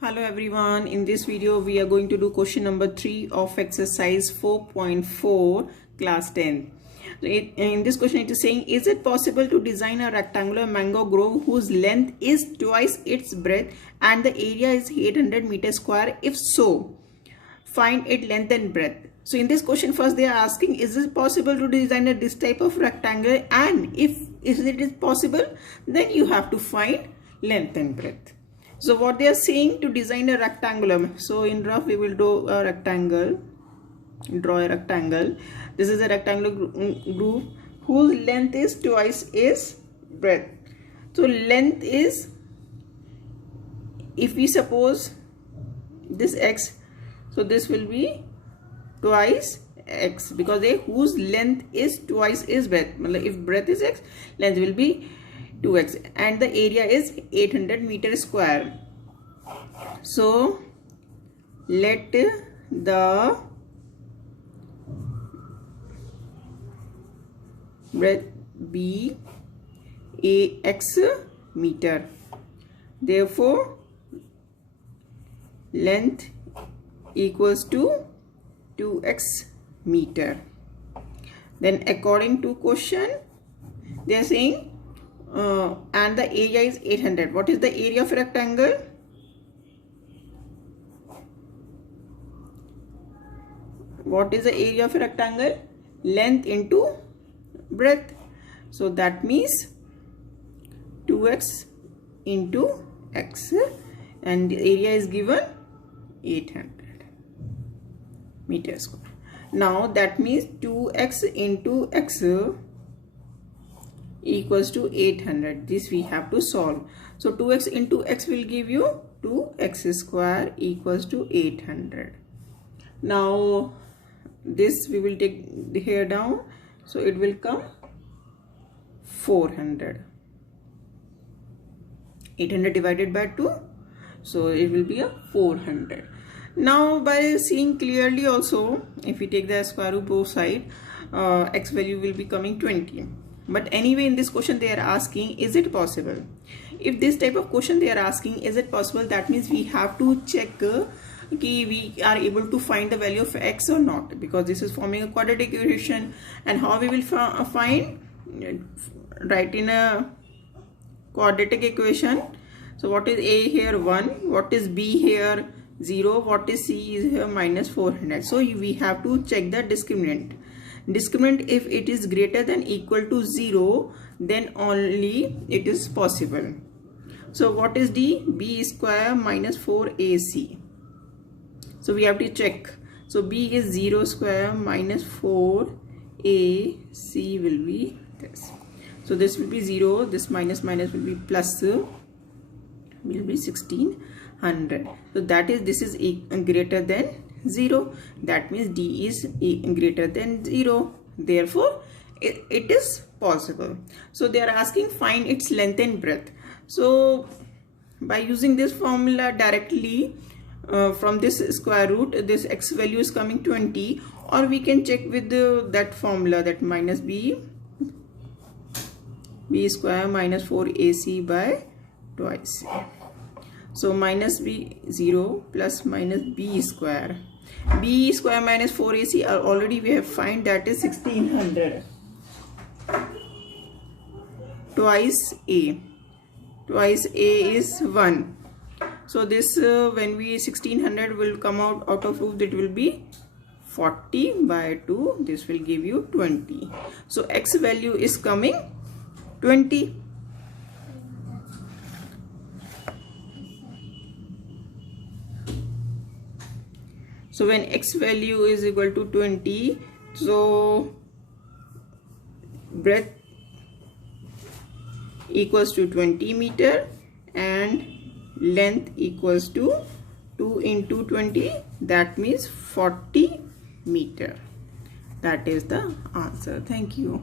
Hello everyone, in this video we are going to do question number 3 of exercise 4.4 class 10. In this question it is saying, is it possible to design a rectangular mango grove whose length is twice its breadth and the area is 800 meters square? If so, find its length and breadth. So in this question first they are asking, is it possible to design this type of rectangle, and if it is possible, then you have to find length and breadth. So what they are saying, to design a rectangular, so in rough we will draw a rectangle. This is a rectangular groove whose length is twice its breadth. So length is, if we suppose this x, so this will be twice x, because whose length is twice its breadth. If breadth is x, length will be 2x, and the area is 800 meters square. So let the breadth be ax meter. Therefore length equals to 2x meter. Then according to question they are saying and the area is 800. What is the area of rectangle? What is the area of rectangle? Length into breadth. So that means 2x into x, and the area is given 800 meters square. Now that means 2x into x equals to 800. This we have to solve. So 2x into x will give you 2x square equals to 800. Now this we will take here down, so it will come 400. 800 divided by 2, so it will be a 400. Now by seeing clearly also, if we take the square root both side, x value will be coming 20. But anyway, in this question they are asking, is it possible? If this type of question they are asking, is it possible, that means we have to check we are able to find the value of x or not, because this is forming a quadratic equation. And how we will find? Write in a quadratic equation. So what is a here? 1. What is b here? 0. What is c is here? Minus 400. So we have to check the discriminant. Discriminant, if it is greater than equal to 0, then only it is possible. So what is d? b square minus 4ac. So we have to check. So b is 0 square minus 4ac will be this. So this will be 0, this minus minus will be plus, will be 1600. So that is, this is greater than 0. That means d is greater than 0. Therefore it is possible. So they are asking find its length and breadth. So by using this formula directly, from this square root, this x value is coming 20, or we can check with that formula, that minus b square minus 4ac by twice. So minus b 0 plus minus b square minus 4ac already we have find, that is 1600. Twice a is 1. So this when we 1600 will come out of root, it will be 40 by 2. This will give you 20. So x value is coming 20. So when x value is equal to 20, so breadth equals to 20 meter and length equals to 2 into 20, that means 40 meter. That is the answer. Thank you.